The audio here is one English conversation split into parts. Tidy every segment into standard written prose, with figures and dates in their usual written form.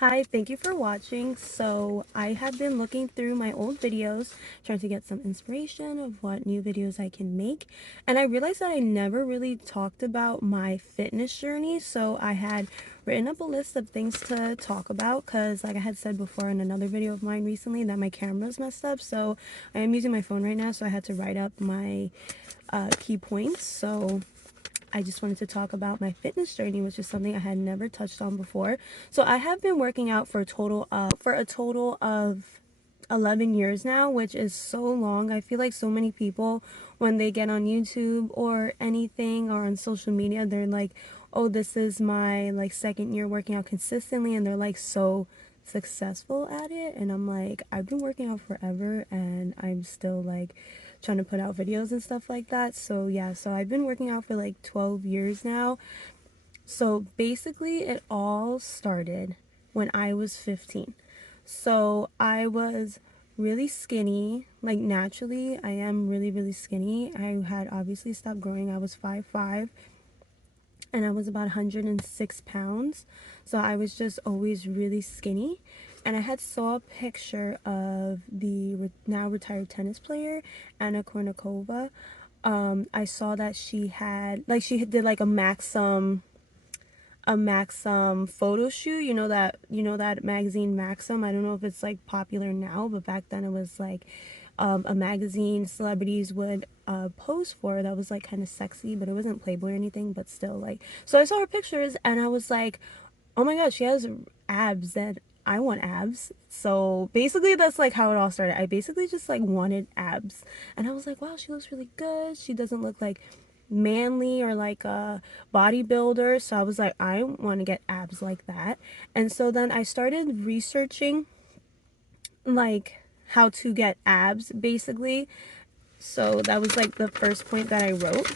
Hi, thank you for watching. So I have been looking through my old videos, trying to get some inspiration of what new videos I can make. And I realized that I never really talked about my fitness journey. So I had written up a list of things to talk about because like I had said before in another video of mine recently that my camera's messed up. So I am using my phone right now. So I had to write up my key points. So I just wanted to talk about my fitness journey, which is something I had never touched on before. So I have been working out for a total of 11 years now, which is so long. I feel like so many people, when they get on YouTube or anything or on social media, they're like, oh, this is my like second year working out consistently, and they're like so successful at it. And I'm like, I've been working out forever and I'm still like trying to put out videos and stuff like that. So yeah, so I've been working out for like 12 years now. So basically it all started when I was 15. So I was really skinny, like naturally I am really skinny. I had obviously stopped growing. I was 5'5" and I was about 106 pounds. So I was just always really skinny. And I had saw a picture of the now retired tennis player, Anna Kournikova. I saw that she had, like, she did like a Maxim photo shoot. You know that magazine Maxim. I don't know if it's like popular now, but back then it was like a magazine celebrities would pose for that was like kind of sexy, but it wasn't Playboy or anything, but still like. So I saw her pictures and I was like, oh my god, she has abs and I want abs. So basically that's like how it all started. I basically just like wanted abs. And I was like, wow, she looks really good. She doesn't look like manly or like a bodybuilder. So I was like, I want to get abs like that. And so then I started researching like how to get abs basically. So that was like the first point that I wrote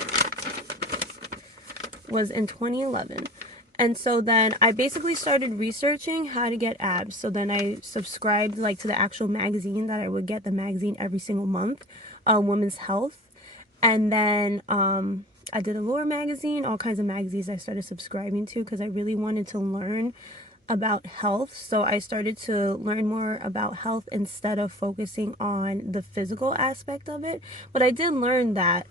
was in 2011. And so then I basically started researching how to get abs. So then I subscribed like to the actual magazine that I would get the magazine every single month, Women's Health. And then I did a lore magazine, all kinds of magazines I started subscribing to because I really wanted to learn about health. So I started to learn more about health instead of focusing on the physical aspect of it. But I did learn that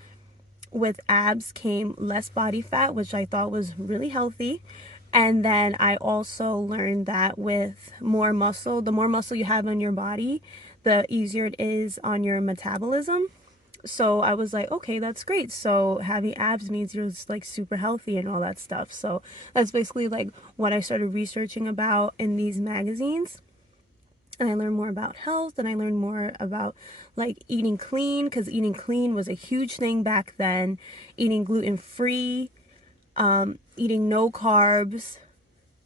with abs came less body fat, which I thought was really healthy. And then I also learned that with more muscle, the more muscle you have on your body, the easier it is on your metabolism. So I was like, okay, that's great. So having abs means you're just like super healthy and all that stuff. So that's basically like what I started researching about in these magazines. And I learned more about health, and I learned more about like eating clean, because eating clean was a huge thing back then. Eating gluten free, eating no carbs,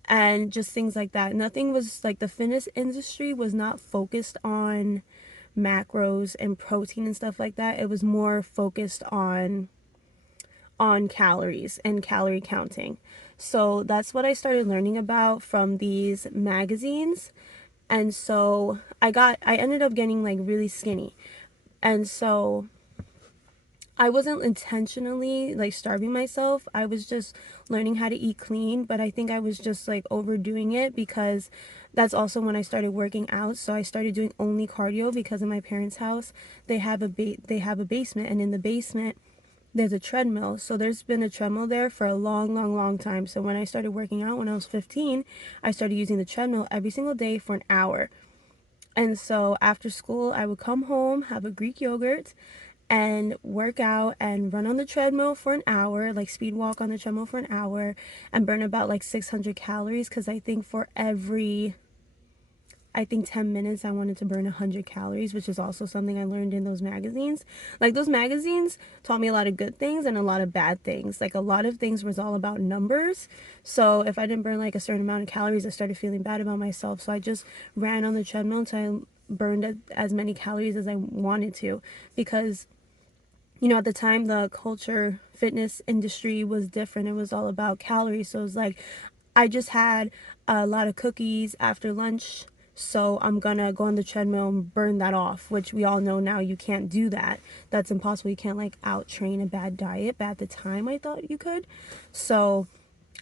and just things like that. Nothing was like, the fitness industry was not focused on macros and protein and stuff like that. It was more focused on calories and calorie counting. So that's what I started learning about from these magazines. And so I ended up getting like really skinny. And so I wasn't intentionally like starving myself. I was just learning how to eat clean, but I think I was just like overdoing it because that's also when I started working out. So I started doing only cardio because in my parents' house, they have a basement, and in the basement there's a treadmill. So there's been a treadmill there for a long time. So when I started working out when I was 15, I started using the treadmill every single day for an hour. And so after school, I would come home, have a Greek yogurt, and work out and run on the treadmill for an hour, like speed walk on the treadmill for an hour, and burn about like 600 calories. Because I think for every, I think 10 minutes, I wanted to burn 100 calories, which is also something I learned in those magazines. Like, those magazines taught me a lot of good things and a lot of bad things. Like, a lot of things was all about numbers. So if I didn't burn like a certain amount of calories, I started feeling bad about myself. So I just ran on the treadmill until I burned as many calories as I wanted to. Because, you know, at the time, the culture fitness industry was different. It was all about calories. So it was like, I just had a lot of cookies after lunch, so I'm gonna go on the treadmill and burn that off, which we all know now you can't do that. That's impossible. You can't like out train a bad diet, but at the time I thought you could. So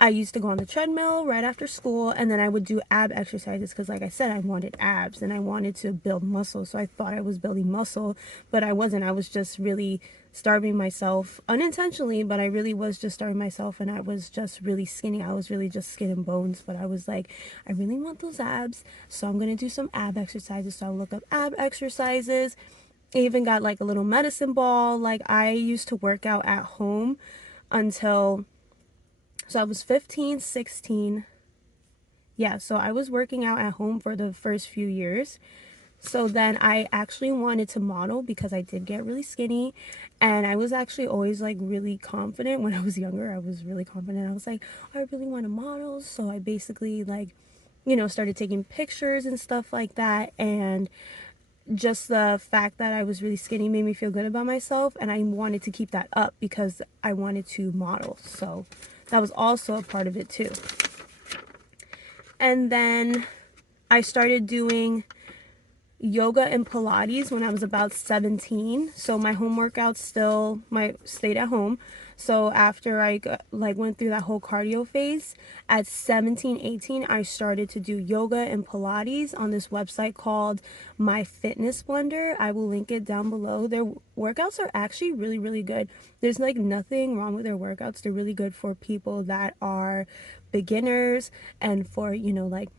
I used to go on the treadmill right after school, and then I would do ab exercises because, like I said, I wanted abs and I wanted to build muscle. So I thought I was building muscle, but I wasn't. I was just really starving myself unintentionally, but I really was just starving myself, and I was just really skinny. I was really just skin and bones, but I was like, I really want those abs, so I'm gonna do some ab exercises. So I look up ab exercises. I even got like a little medicine ball. Like, I used to work out at home until, so I was 15, 16. Yeah, so I was working out at home for the first few years. So then I actually wanted to model because I did get really skinny, and I was actually always like really confident. When I was younger, I was really confident. I was like, I really want to model. So I basically like, started taking pictures and stuff like that, and just the fact that I was really skinny made me feel good about myself, and I wanted to keep that up because I wanted to model. So that was also a part of it too. And then I started doing yoga and Pilates when I was about 17. So my home workouts still stayed at home. So after I went through that whole cardio phase, at 17, 18, I started to do yoga and Pilates on this website called My Fitness Blender. I will link it down below. Their workouts are actually really, really good. There's like nothing wrong with their workouts. They're really good for people that are beginners, and for, like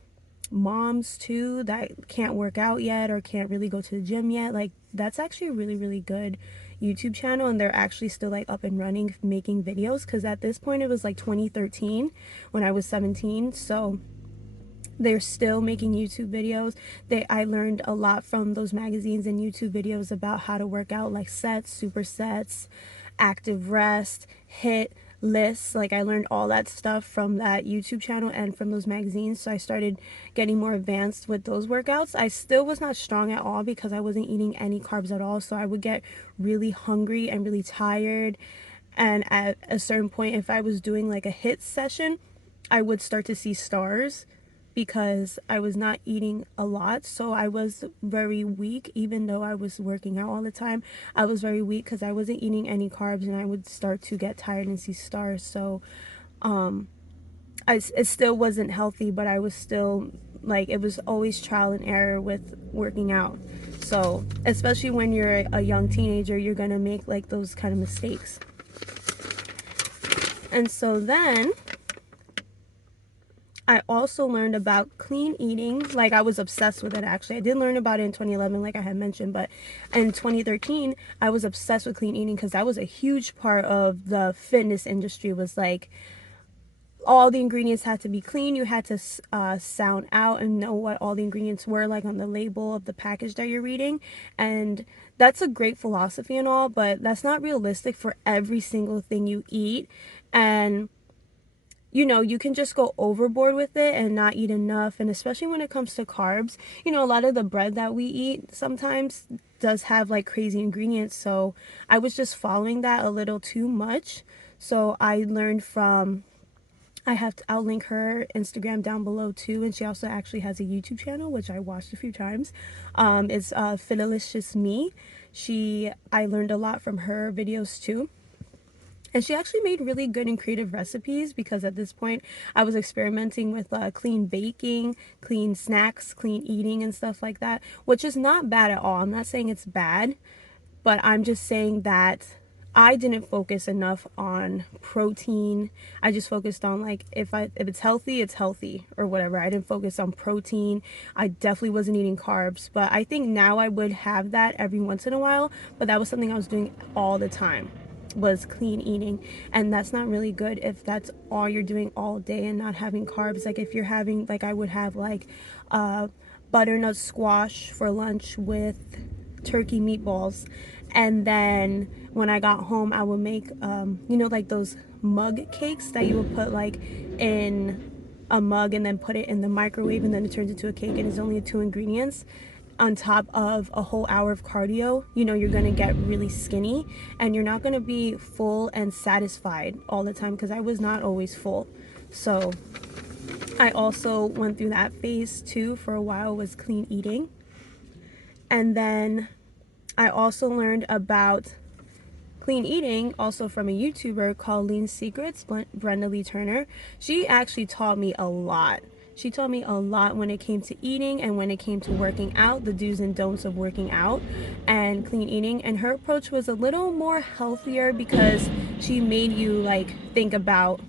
moms too that can't work out yet or can't really go to the gym yet. Like, that's actually a really, really good YouTube channel, and they're actually still like up and running making videos, because at this point it was like 2013 when I was 17. So they're still making YouTube videos. I learned a lot from those magazines and YouTube videos about how to work out, like sets, supersets, active rest, hit lists. Like, I learned all that stuff from that YouTube channel and from those magazines. So I started getting more advanced with those workouts. I still was not strong at all because I wasn't eating any carbs at all. So I would get really hungry and really tired. And at a certain point, if I was doing like a hit session, I would start to see stars because I was not eating a lot. So I was very weak. Even though I was working out all the time, I was very weak because I wasn't eating any carbs, and I would start to get tired and see stars. So it still wasn't healthy, but I was still like, it was always trial and error with working out. So especially when you're a young teenager, you're gonna make like those kind of mistakes. And so then I also learned about clean eating. Like, I was obsessed with it, actually. I did learn about it in 2011, like I had mentioned, but in 2013, I was obsessed with clean eating because that was a huge part of the fitness industry. Was like, all the ingredients had to be clean. You had to sound out and know what all the ingredients were, like on the label of the package that you're reading. And that's a great philosophy and all, but that's not realistic for every single thing you eat. And you can just go overboard with it and not eat enough. And especially when it comes to carbs, a lot of the bread that we eat sometimes does have like crazy ingredients. So I was just following that a little too much. So I learned from, I'll link her Instagram down below too. And she also actually has a YouTube channel, which I watched a few times. It's Fidelicious Me. I learned a lot from her videos too. And she actually made really good and creative recipes, because at this point I was experimenting with clean baking, clean snacks, clean eating and stuff like that, which is not bad at all. I'm not saying it's bad, but I'm just saying that I didn't focus enough on protein. I just focused on like, if it's healthy, it's healthy or whatever. I didn't focus on protein. I definitely wasn't eating carbs, but I think now I would have that every once in a while, but that was something I was doing all the time, was clean eating. And that's not really good if that's all you're doing all day and not having carbs. Like, if you're having, like I would have like butternut squash for lunch with turkey meatballs, and then when I got home I would make like those mug cakes that you would put like in a mug and then put it in the microwave, and then it turns into a cake, and it's only 2 ingredients on top of a whole hour of cardio. You're gonna get really skinny, and you're not gonna be full and satisfied all the time, because I was not always full. So I also went through that phase too for a while, was clean eating. And then I also learned about clean eating, also from a YouTuber called Lean Secrets, Brenda Lee Turner. She actually taught me a lot. She taught me a lot when it came to eating and when it came to working out, the do's and don'ts of working out and clean eating. And her approach was a little more healthier because she made you like think about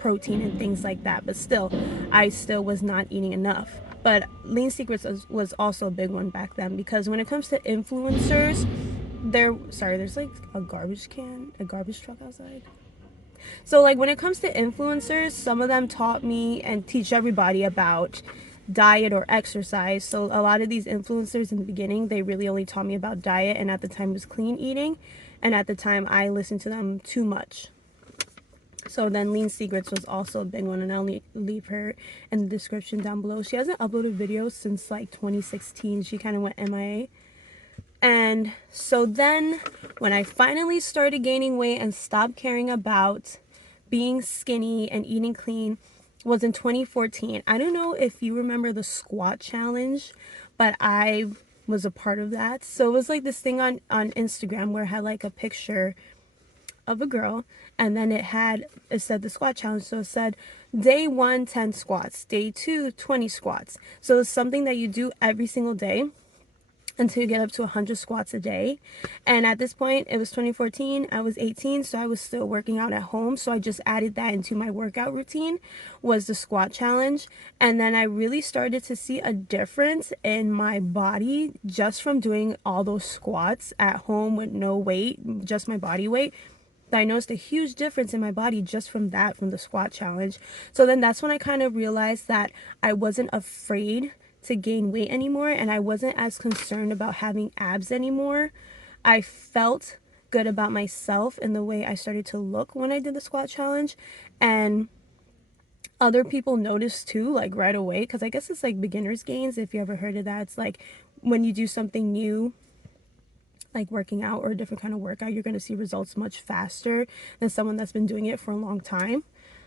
protein and things like that. But still, I still was not eating enough. But Lean Secrets was also a big one back then, because when it comes to influencers, there's like a garbage truck outside. So like when it comes to influencers, some of them taught me and teach everybody about diet or exercise. So a lot of these influencers in the beginning, they really only taught me about diet, and at the time it was clean eating, and at the time I listened to them too much. So then Lean Secrets was also a big one, and I'll leave her in the description down below. She hasn't uploaded videos since like 2016. She kind of went MIA. And so then when I finally started gaining weight and stopped caring about being skinny and eating clean was in 2014. I don't know if you remember the squat challenge, but I was a part of that. So it was like this thing on Instagram where I had like a picture of a girl, and then it said the squat challenge. So it said day 1 10 squats, day 2 20 squats. So it's something that you do every single day until you get up to 100 squats a day. And at this point, it was 2014, I was 18, so I was still working out at home, so I just added that into my workout routine, was the squat challenge. And then I really started to see a difference in my body just from doing all those squats at home with no weight, just my body weight. I noticed a huge difference in my body just from the squat challenge. So then that's when I kind of realized that I wasn't afraid to gain weight anymore, and I wasn't as concerned about having abs anymore. I felt good about myself and the way I started to look when I did the squat challenge, and other people noticed too, like right away, because I guess it's like beginner's gains, if you ever heard of that. It's like when you do something new, like working out or a different kind of workout, you're going to see results much faster than someone that's been doing it for a long time.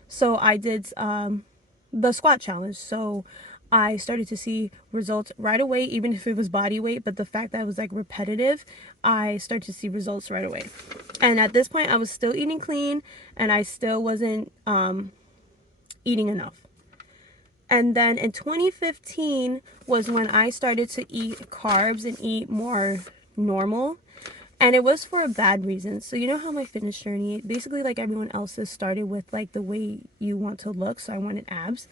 So I did the squat challenge. So I started to see results right away, even if it was body weight. But the fact that it was like repetitive, I started to see results right away. And at this point, I was still eating clean, and I still wasn't eating enough. And then in 2015 was when I started to eat carbs and eat more normal. And it was for a bad reason. So you know how my fitness journey, basically like everyone else's, started with like the way you want to look. So I wanted abs.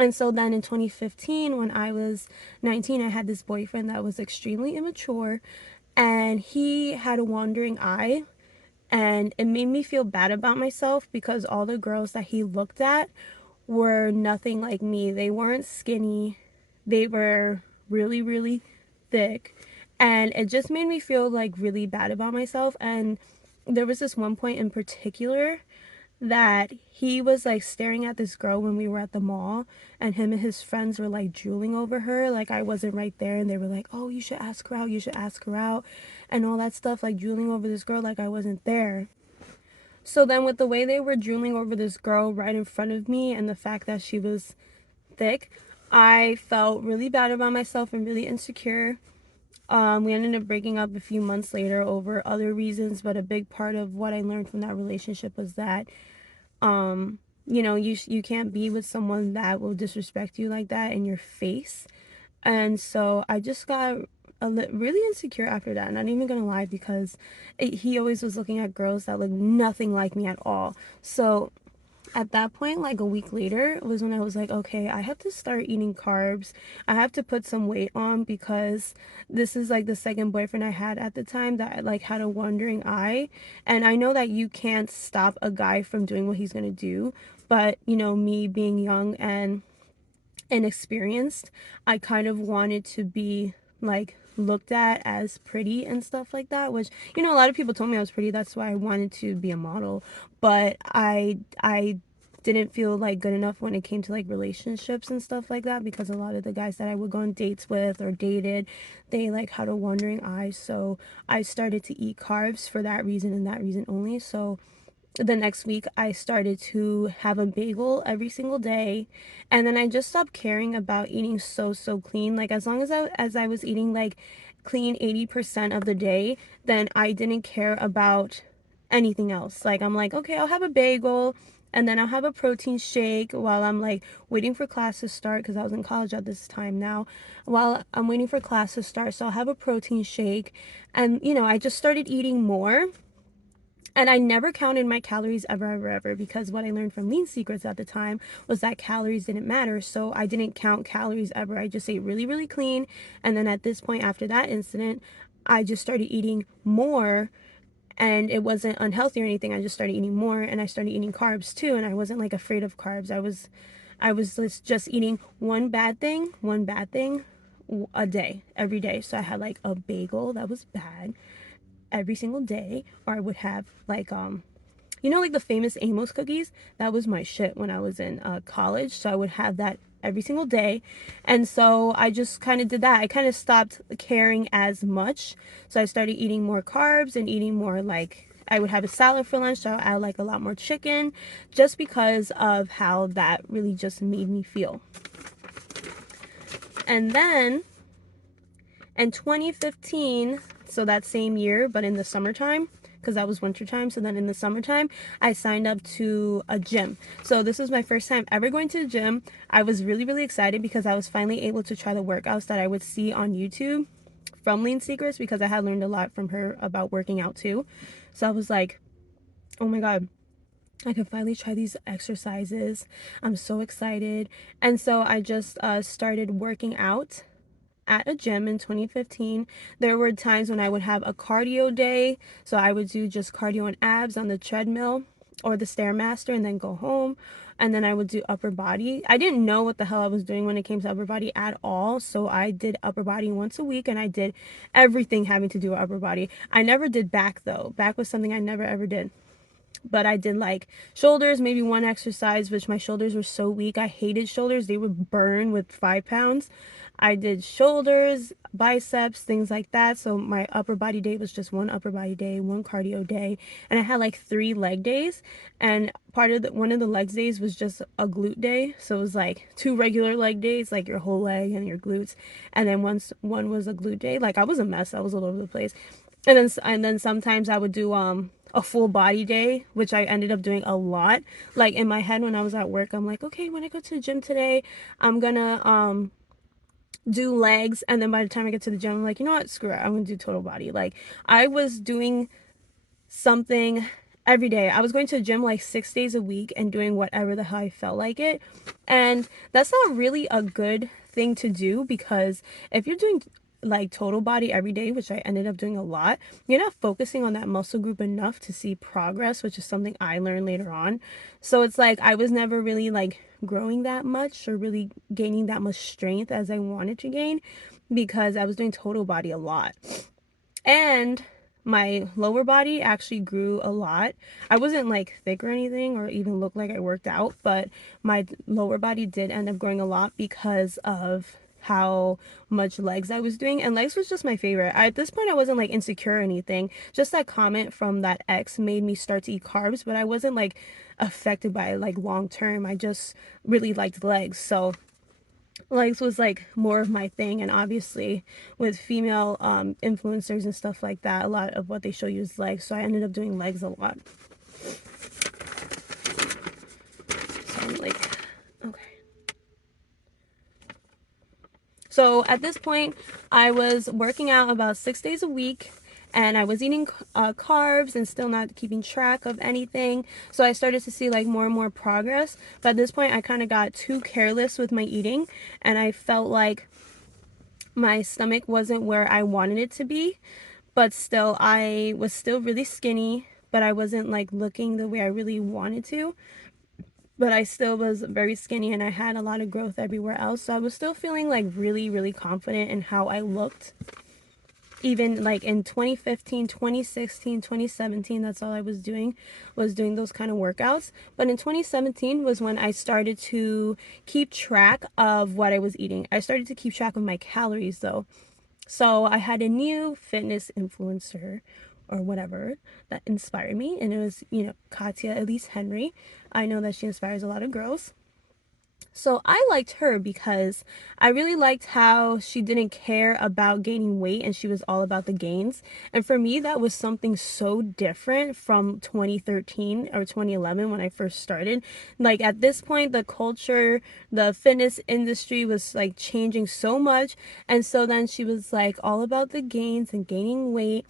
And so then in 2015, when I was 19, I had this boyfriend that was extremely immature, and he had a wandering eye. And it made me feel bad about myself because all the girls that he looked at were nothing like me. They weren't skinny. They were really, really thick. And it just made me feel like really bad about myself. And there was this one point in particular that he was like staring at this girl when we were at the mall, and him and his friends were like drooling over her, like I wasn't right there, and they were like, oh, you should ask her out, you should ask her out, and all that stuff, like drooling over this girl like I wasn't there. So then with the way they were drooling over this girl right in front of me and the fact that she was thick, I felt really bad about myself and really insecure. We ended up breaking up a few months later over other reasons, but a big part of what I learned from that relationship was that you know, you can't be with someone that will disrespect you like that in your face. And so I just got really insecure after that. Not even gonna lie, because he always was looking at girls that looked nothing like me at all. So at that point, like a week later, was when I was like, okay, I have to start eating carbs. I have to put some weight on, because this is like the second boyfriend I had at the time that like had a wandering eye. And I know that you can't stop a guy from doing what he's gonna do, but you know, me being young and inexperienced, I kind of wanted to be like looked at as pretty and stuff like that, which, you know, a lot of people told me I was pretty. That's why I wanted to be a model. But I didn't feel like good enough when it came to like relationships and stuff like that, because a lot of the guys that I would go on dates with or dated, they like had a wandering eye. So I started to eat carbs for that reason and that reason only. So the next week I started to have a bagel every single day, and then I just stopped caring about eating so clean. Like as long as I was eating like clean 80% of the day, then I didn't care about anything else. Like, I'm like, okay, I'll have a bagel and then I'll have a protein shake while I'm like waiting for class to start, because I was in college at this time now. While I'm waiting for class to start, so I'll have a protein shake. And I just started eating more. And I never counted my calories ever, because what I learned from Lean Secrets at the time was that calories didn't matter. So I didn't count calories ever. I just ate really, really clean. And then at this point, after that incident, I just started eating more, and it wasn't unhealthy or anything. I just started eating more, and I started eating carbs too. And I wasn't like afraid of carbs. I was just eating one bad thing a day, every day. So I had like a bagel that was bad every single day, or I would have like like the famous Amos cookies. That was my shit when I was in college. So I would have that every single day. And so I just kind of did that. I kind of stopped caring as much. So I started eating more carbs and eating more, like, I would have a salad for lunch. So I add like a lot more chicken, just because of how that really just made me feel. And then in 2015, so that same year, but in the summertime, because that was winter time. So then in the summertime, I signed up to a gym. So this was my first time ever going to the gym. I was really, really excited because I was finally able to try the workouts that I would see on YouTube from Lean Secrets, because I had learned a lot from her about working out too. So I was like, oh my God, I can finally try these exercises. I'm so excited. And so I just started working out at a gym in 2015. There were times when I would have a cardio day. So I would do just cardio and abs on the treadmill or the Stairmaster and then go home. And then I would do upper body. I didn't know what the hell I was doing when it came to upper body at all. So I did upper body once a week, and I did everything having to do with upper body. I never did back though. Back was something I never ever did. But I did like shoulders, maybe one exercise, which my shoulders were so weak. I hated shoulders. They would burn with 5 pounds. I did shoulders, biceps, things like that. So my upper body day was just one upper body day, one cardio day. And I had like 3 leg days. And one of the leg days was just a glute day. So it was like 2 regular leg days, like your whole leg and your glutes. And then one was a glute day. Like, I was a mess. I was all over the place. And then sometimes I would do a full body day, which I ended up doing a lot. Like, in my head when I was at work, I'm like, okay, when I go to the gym today, I'm gonna do legs. And then by the time I get to the gym, I'm like, you know what, screw it, I'm gonna do total body. Like, I was doing something every day. I was going to the gym like 6 days a week and doing whatever the hell I felt like it. And that's not really a good thing to do, because if you're doing like total body every day, which I ended up doing a lot, you're not focusing on that muscle group enough to see progress, which is something I learned later on. So it's like I was never really like growing that much or really gaining that much strength as I wanted to gain, because I was doing total body a lot. And my lower body actually grew a lot. I wasn't like thick or anything or even looked like I worked out, but my lower body did end up growing a lot because of how much legs I was doing. And legs was just my favorite. At this point, I wasn't like insecure or anything. Just that comment from that ex made me start to eat carbs, but I wasn't like affected by it like long term. I just really liked legs. So legs was like more of my thing. And obviously with female influencers and stuff like that, a lot of what they show you is legs, so I ended up doing legs a lot. So I'm like, okay. So at this point, I was working out about 6 days a week, and I was eating carbs and still not keeping track of anything. So I started to see like more and more progress. But at this point, I kind of got too careless with my eating, and I felt like my stomach wasn't where I wanted it to be. But still, I was still really skinny, but I wasn't like looking the way I really wanted to. But I still was very skinny, and I had a lot of growth everywhere else. So I was still feeling like really, really confident in how I looked. Even like in 2015, 2016, 2017, that's all I was doing those kind of workouts. But in 2017 was when I started to keep track of what I was eating. I started to keep track of my calories though. So I had a new fitness influencer or whatever that inspired me, and it was, Katya Elise Henry. I know that she inspires a lot of girls. So I liked her because I really liked how she didn't care about gaining weight and she was all about the gains. And for me, that was something so different from 2013 or 2011 when I first started. Like at this point, the culture, the fitness industry was like changing so much. And so then she was like all about the gains and gaining weight.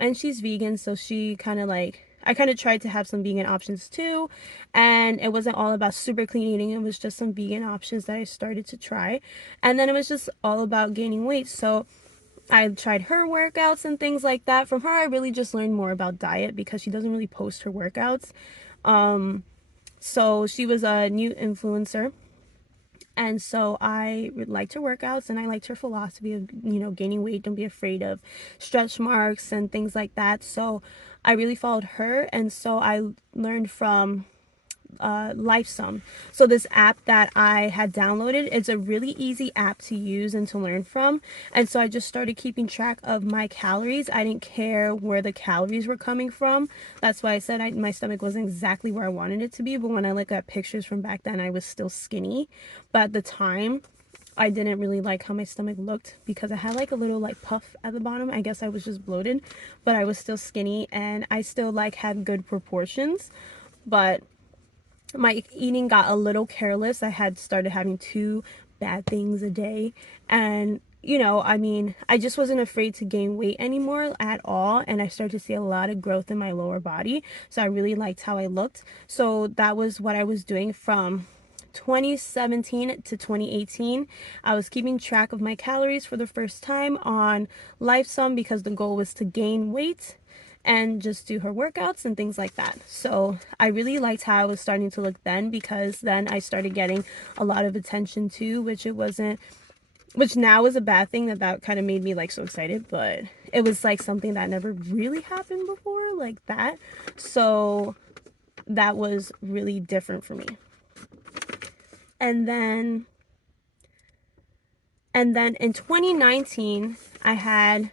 And she's vegan, so she kind of like, I kind of tried to have some vegan options too, and it wasn't all about super clean eating. It was just some vegan options that I started to try, and then it was just all about gaining weight. So I tried her workouts and things like that. From her, I really just learned more about diet because she doesn't really post her workouts. So she was a new influencer, and so I liked her workouts and I liked her philosophy of, gaining weight, don't be afraid of stretch marks and things like that. So I really followed her, and so I learned from Lifesum. So this app that I had downloaded, it's a really easy app to use and to learn from. And so I just started keeping track of my calories. I didn't care where the calories were coming from. That's why I said my stomach wasn't exactly where I wanted it to be. But when I look at pictures from back then, I was still skinny. But at the time, I didn't really like how my stomach looked because I had like a little like puff at the bottom. I guess I was just bloated, but I was still skinny and I still like had good proportions. But my eating got a little careless. I had started having two bad things a day. And, I mean, I just wasn't afraid to gain weight anymore at all. And I started to see a lot of growth in my lower body. So I really liked how I looked. So that was what I was doing from 2017 to 2018. I was keeping track of my calories for the first time on Lifesum because the goal was to gain weight and just do her workouts and things like that. So I really liked how I was starting to look then, because then I started getting a lot of attention too, which now is a bad thing. That kind of made me like so excited, but it was like something that never really happened before like that. So that was really different for me. And then in 2019, I had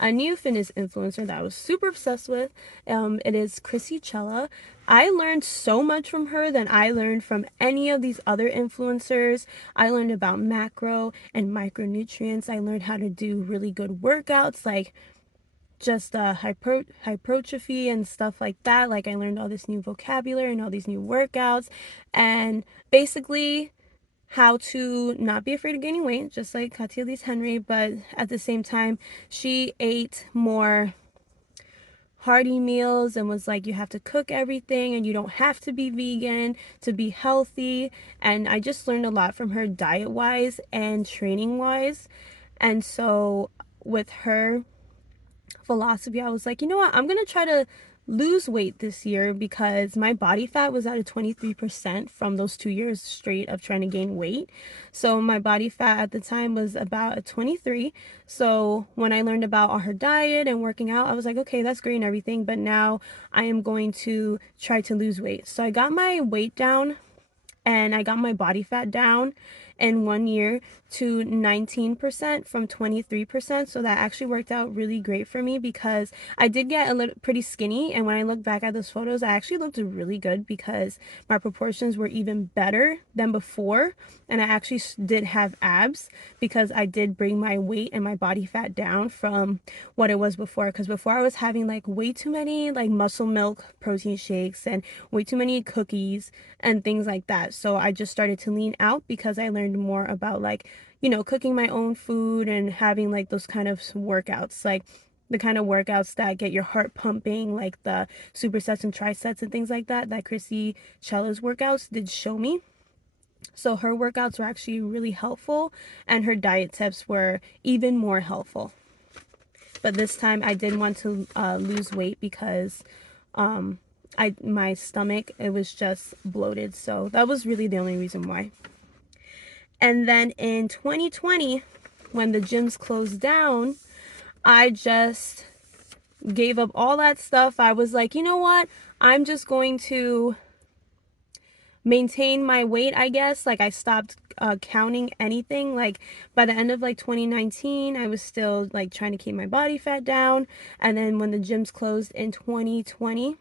a new fitness influencer that I was super obsessed with. It is Chrissy Chella. I learned so much from her than I learned from any of these other influencers. I learned about macro and micronutrients. I learned how to do really good workouts, like just hypertrophy and stuff like that. Like I learned all this new vocabulary and all these new workouts, and basically how to not be afraid of gaining weight, just like Katia Elise Henry, but at the same time, she ate more hearty meals and was like, you have to cook everything and you don't have to be vegan to be healthy. And I just learned a lot from her diet wise and training wise. And so with her philosophy, I was like, you know what, I'm gonna try to lose weight this year because my body fat was at a 23% from those 2 years straight of trying to gain weight. So my body fat at the time was about a 23. So when I learned about all her diet and working out, I was like, okay, that's great and everything, but now I am going to try to lose weight. So I got my weight down and I got my body fat down in 1 year to 19% from 23%. So that actually worked out really great for me because I did get a little pretty skinny. And when I look back at those photos, I actually looked really good because my proportions were even better than before. And I actually did have abs because I did bring my weight and my body fat down from what it was before. Because before I was having like way too many like muscle milk protein shakes and way too many cookies and things like that. So I just started to lean out because I learned more about like, cooking my own food and having like those kind of workouts, like the kind of workouts that get your heart pumping, like the supersets and trisets and things like that, that Chrissy Chella's workouts did show me. So her workouts were actually really helpful and her diet tips were even more helpful. But this time I did want to lose weight because my stomach, it was just bloated. So that was really the only reason why. And then in 2020, when the gyms closed down, I just gave up all that stuff. I was like, you know what? I'm just going to maintain my weight, I guess. Like I stopped counting anything. Like by the end of like 2019, I was still like trying to keep my body fat down. And then when the gyms closed in 2020,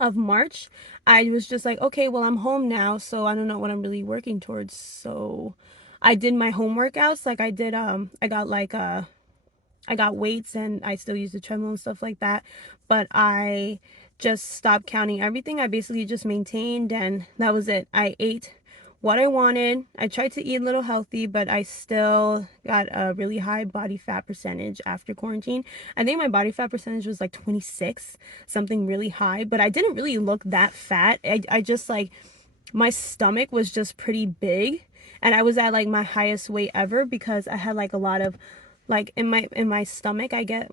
of March, I was just like, okay, well, I'm home now, so I don't know what I'm really working towards. So I did my home workouts. Like I did, I got weights and I still use the treadmill and stuff like that. But I just stopped counting everything. I basically just maintained, and that was it. I ate what I wanted. I tried to eat a little healthy, but I still got a really high body fat percentage after quarantine. I think my body fat percentage was like 26, something really high, but I didn't really look that fat. I just like, my stomach was just pretty big, and I was at like my highest weight ever because I had like a lot of, like, in my stomach I get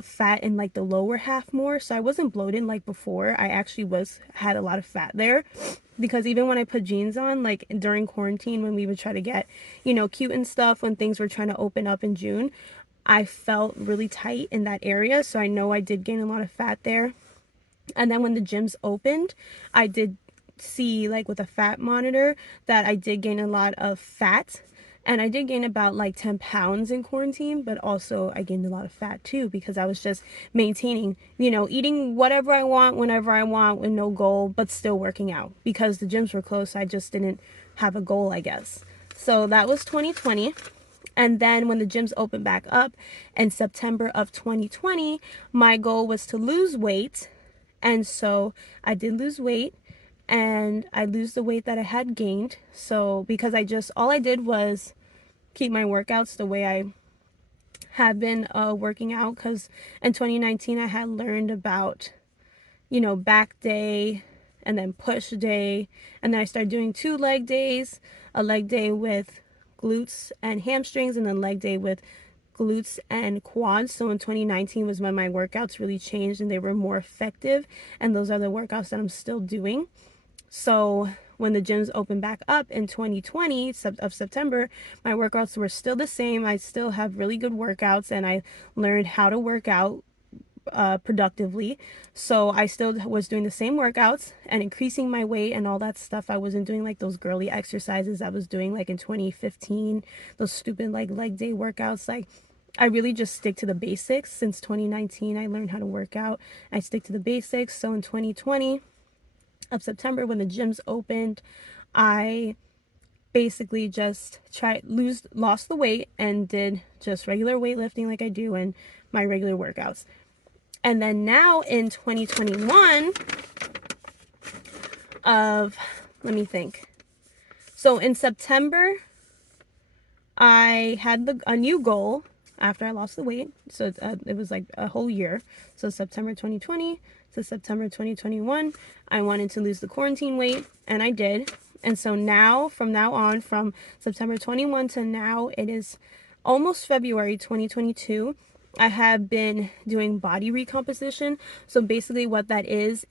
fat in like the lower half more, so I wasn't bloated like before. I actually was had a lot of fat there, because even when I put jeans on, like during quarantine when we would try to get, you know, cute and stuff, when things were trying to open up in June, I felt really tight in that area, so I know I did gain a lot of fat there. And then when the gyms opened, I did see, like with a fat monitor, that I did gain a lot of fat. And I did gain about like 10 pounds in quarantine, but also I gained a lot of fat too, because I was just maintaining, you know, eating whatever I want, whenever I want, with no goal, but still working out. Because the gyms were closed, so I just didn't have a goal, I guess. So that was 2020. And then when the gyms opened back up in September of 2020, my goal was to lose weight. And so I did lose weight, and I lose the weight that I had gained. So because all I did was keep my workouts the way I had been working out, because in 2019 I had learned about, you know, back day and then push day, and then I started doing 2 leg days, a leg day with glutes and hamstrings, and then leg day with glutes and quads. So in 2019 was when my workouts really changed and they were more effective, and those are the workouts that I'm still doing. So when the gyms opened back up in 2020 of September, my workouts were still the same. I still have really good workouts, and I learned how to work out productively. So I still was doing the same workouts and increasing my weight and all that stuff. I wasn't doing like those girly exercises I was doing like in 2015, those stupid like leg day workouts. Like, I really just stick to the basics. Since 2019 I learned how to work out. I stick to the basics. So in 2020 of September, when the gyms opened, I basically just lost the weight and did just regular weightlifting like I do, and my regular workouts. And then now in 2021 of, let me think. So in September, I had a new goal after I lost the weight. So it was like a whole year. So September 2020 to September 2021, I wanted to lose the quarantine weight, and I did. And so now, from now on, from September 21 to now, it is almost February 2022. I have been doing body recomposition. So basically what that is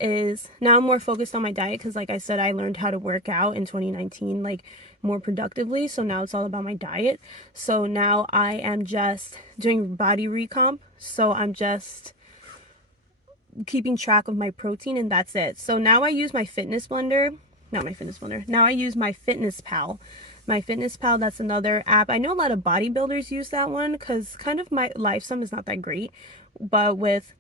now I'm more focused on my diet, because like I said, I learned how to work out in 2019, like more productively. So now it's all about my diet. So now I am just doing body recomp. So I'm just keeping track of my protein, and that's it. So now I use my fitness blender, not my fitness blender. Now I use my Fitness Pal. My Fitness Pal, that's another app. I know a lot of bodybuilders use that one because kind of my lifestyle is not that great. But with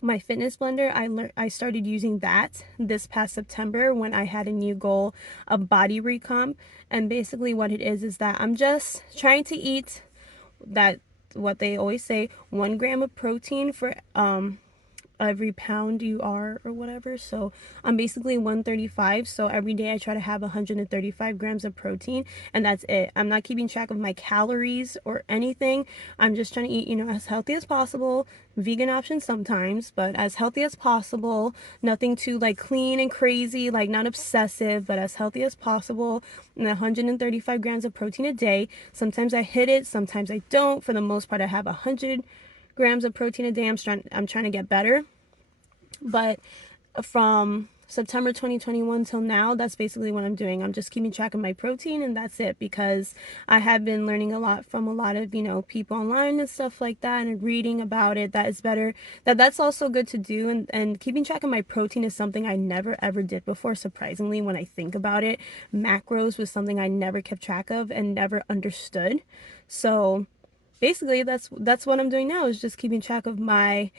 my Fitness Blender, I started using that this past September when I had a new goal of body recomp. And basically what it is that I'm just trying to eat that, what they always say, 1 gram of protein for every pound you are, or whatever. So I'm basically 135, so every day I try to have 135 grams of protein, and that's it. I'm not keeping track of my calories or anything. I'm just trying to eat, you know, as healthy as possible. Vegan options sometimes, but as healthy as possible. Nothing too like clean and crazy, like not obsessive, but as healthy as possible. And 135 grams of protein a day. Sometimes I hit it, sometimes I don't. For the most part, I have 100 grams of protein a day. I'm trying to get better. But from September 2021 till now, that's basically what I'm doing. I'm just keeping track of my protein, and that's it, because I have been learning a lot from a lot of, you know, people online and stuff like that, and reading about it, that it's better, that's also good to do. And keeping track of my protein is something I never ever did before. Surprisingly, when I think about it, macros was something I never kept track of and never understood. So basically that's what I'm doing now, is just keeping track of my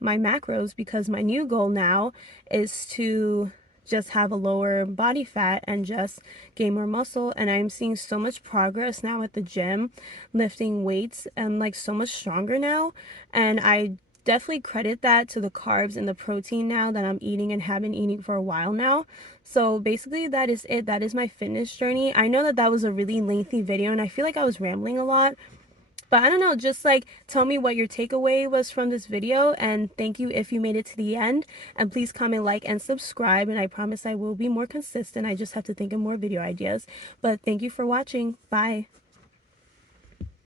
my macros, because my new goal now is to just have a lower body fat and just gain more muscle. And I'm seeing so much progress now at the gym, lifting weights. I'm like so much stronger now, and I definitely credit that to the carbs and the protein now that I'm eating and have been eating for a while now. So basically that is it. That is my fitness journey. I know that that was a really lengthy video and I feel like I was rambling a lot, but I don't know, just like tell me what your takeaway was from this video, and thank you if you made it to the end. And please comment, like, and subscribe, and I promise I will be more consistent. I just have to think of more video ideas. But thank you for watching. Bye.